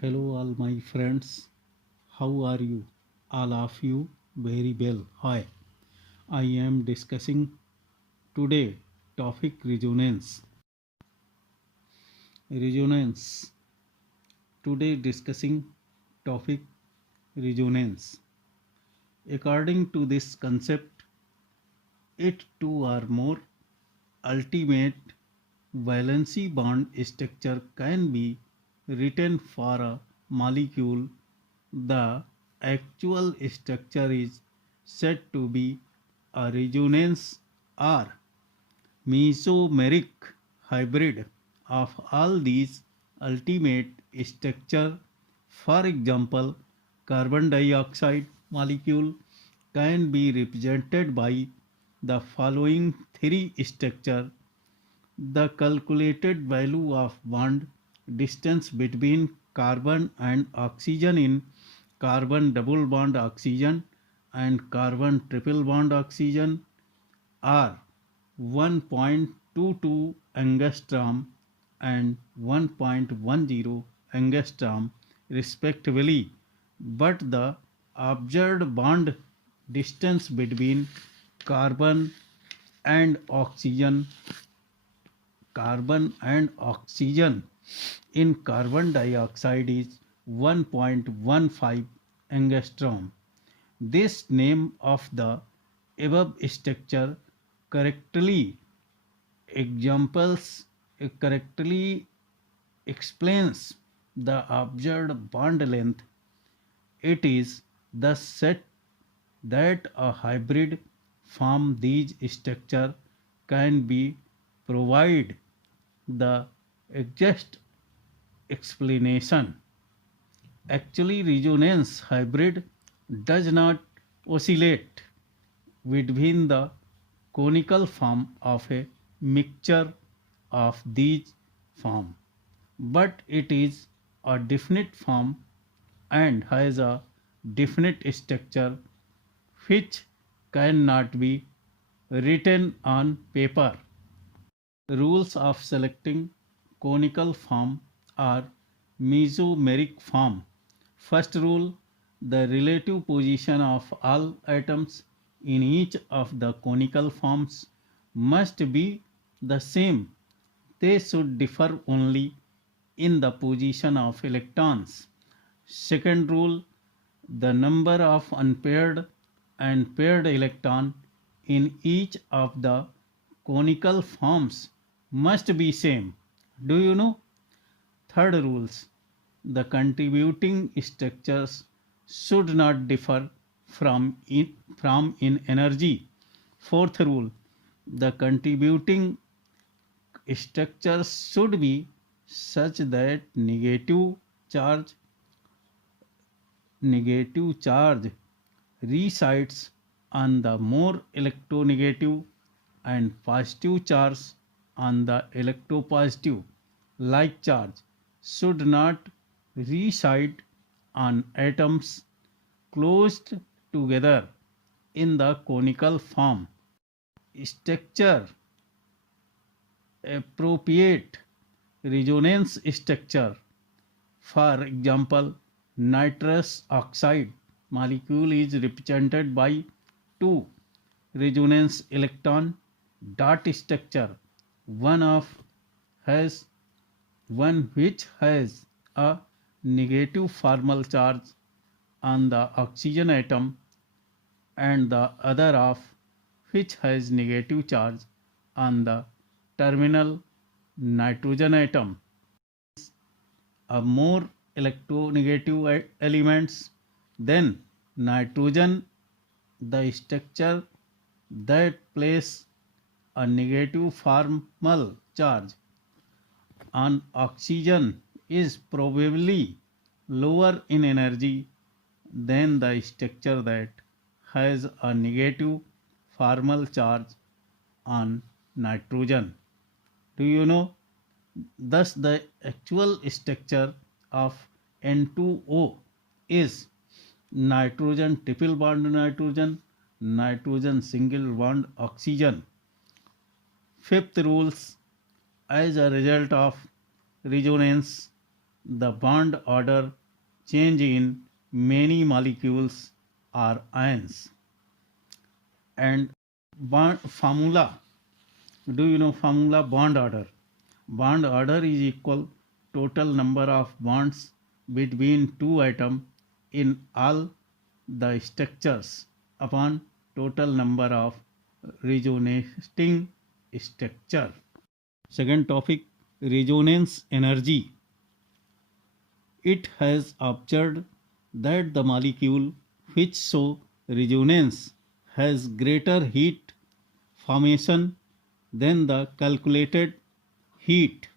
Hello, all my friends. How are you? All of you very well. Hi. I am discussing today topic resonance. Resonance. Today discussing topic resonance. According to this concept, it two or more ultimate valency bond structure can be written for a molecule. The actual structure is said to be a resonance or mesomeric hybrid of all these ultimate structure. For example, carbon dioxide molecule can be represented by the following three structure. The calculated value of bond distance between carbon and oxygen in carbon double bond oxygen and carbon triple bond oxygen are 1.22 angstrom and 1.10 angstrom respectively, but the observed bond distance between carbon and oxygen carbon and oxygen in carbon dioxide is 1.15 angstrom. This name of the above structure correctly examples correctly explains the observed bond length. It is thus said that a hybrid from these structure can be provide the exact explanation. Actually, resonance hybrid does not oscillate between the conical form of a mixture of these forms, but it is a definite form and has a definite structure which cannot be written on paper. Rules of selecting conical form are mesomeric form. First rule: the relative position of all atoms in each of the conical forms must be the same. They should differ only in the position of electrons. Second rule: the number of unpaired and paired electron in each of the conical forms must be same. Do you know? Third rules: the contributing structures should not differ from in energy. Fourth rule: the contributing structures should be such that negative charge resides on the more electronegative and positive charge on the electropositive. Like charge should not reside on atoms closed together in the conical form. Structure appropriate resonance structure. For example, nitrous oxide molecule is represented by two resonance electron dot structure. One of has one which has a negative formal charge on the oxygen atom and the other of which has negative charge on the terminal nitrogen atom. A more electronegative elements than nitrogen, the structure that place a negative formal charge on oxygen is probably lower in energy than the structure that has a negative formal charge on nitrogen. Do you know? Thus, the actual structure of N2O is nitrogen triple bond nitrogen, nitrogen single bond oxygen. Fifth rules: as a result of resonance, the bond order change in many molecules or ions. And bond formula, do you know formula? Bond order. Bond order is equal total number of bonds between two atoms in all the structures upon total number of resonating structure. Second topic, resonance energy. It has observed that the molecule which show resonance has greater heat formation than the calculated heat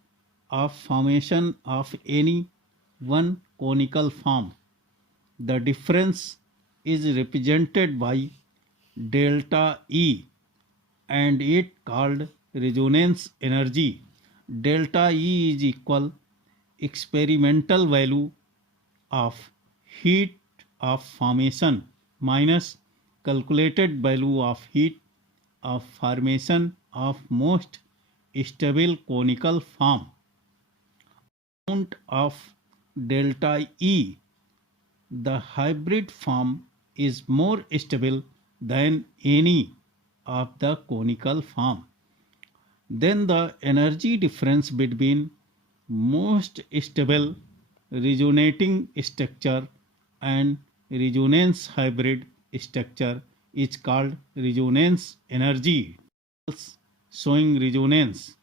of formation of any one conical form. The difference is represented by delta E and it called resonance energy. Delta E is equal experimental value of heat of formation minus calculated value of heat of formation of most stable conical form. Amount of delta E, the hybrid form is more stable than any of the conical form. Then the energy difference between most stable resonating structure and resonance hybrid structure is called resonance energy. Showing resonance.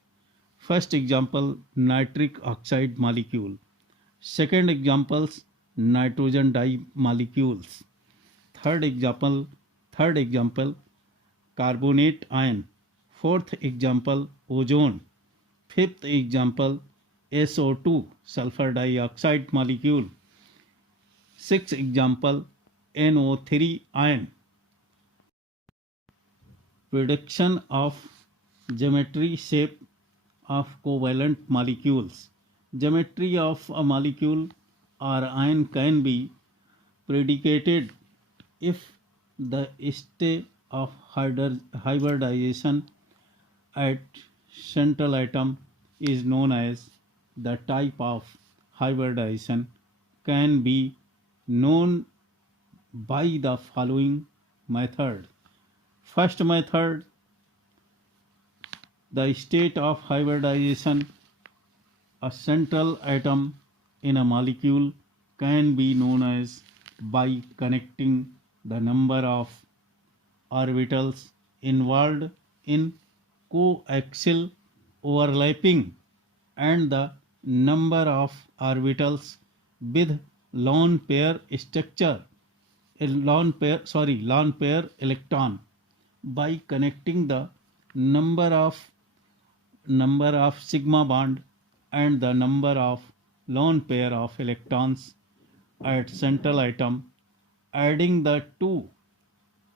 First example, nitric oxide molecule. Second examples, nitrogen dye molecules. Third example, carbonate ion. Fourth example, ozone. Fifth example, SO2, sulfur dioxide molecule. Sixth example, NO3 ion. Prediction of geometry shape of covalent molecules. Geometry of a molecule or ion can be predicated if the state of hybridization at central atom is known as the type of hybridization can be known by the following method. First method, the state of hybridization a central atom in a molecule can be known as by connecting the number of orbitals involved in coaxial overlapping and the number of orbitals with lone pair structure, lone pair electron by connecting the number of sigma bond and the number of lone pair of electrons at central atom, adding the two.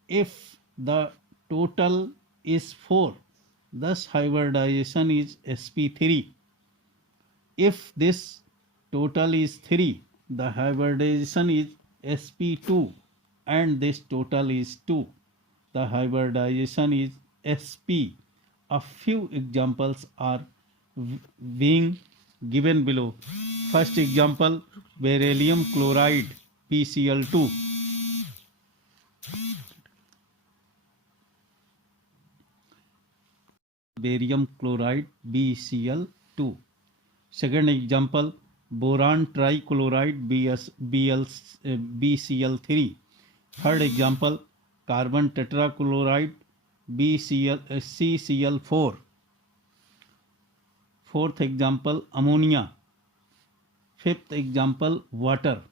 If the total is 4, thus hybridization is sp3. If this total is 3, the hybridization is sp2, and this total is 2, the hybridization is sp. A few examples are being given below. First example, beryllium chloride BCl2. Barium chloride BCl2. Second example, boron trichloride BCl3. Third example, carbon tetrachloride CCl4. Fourth example, ammonia. Fifth example, water.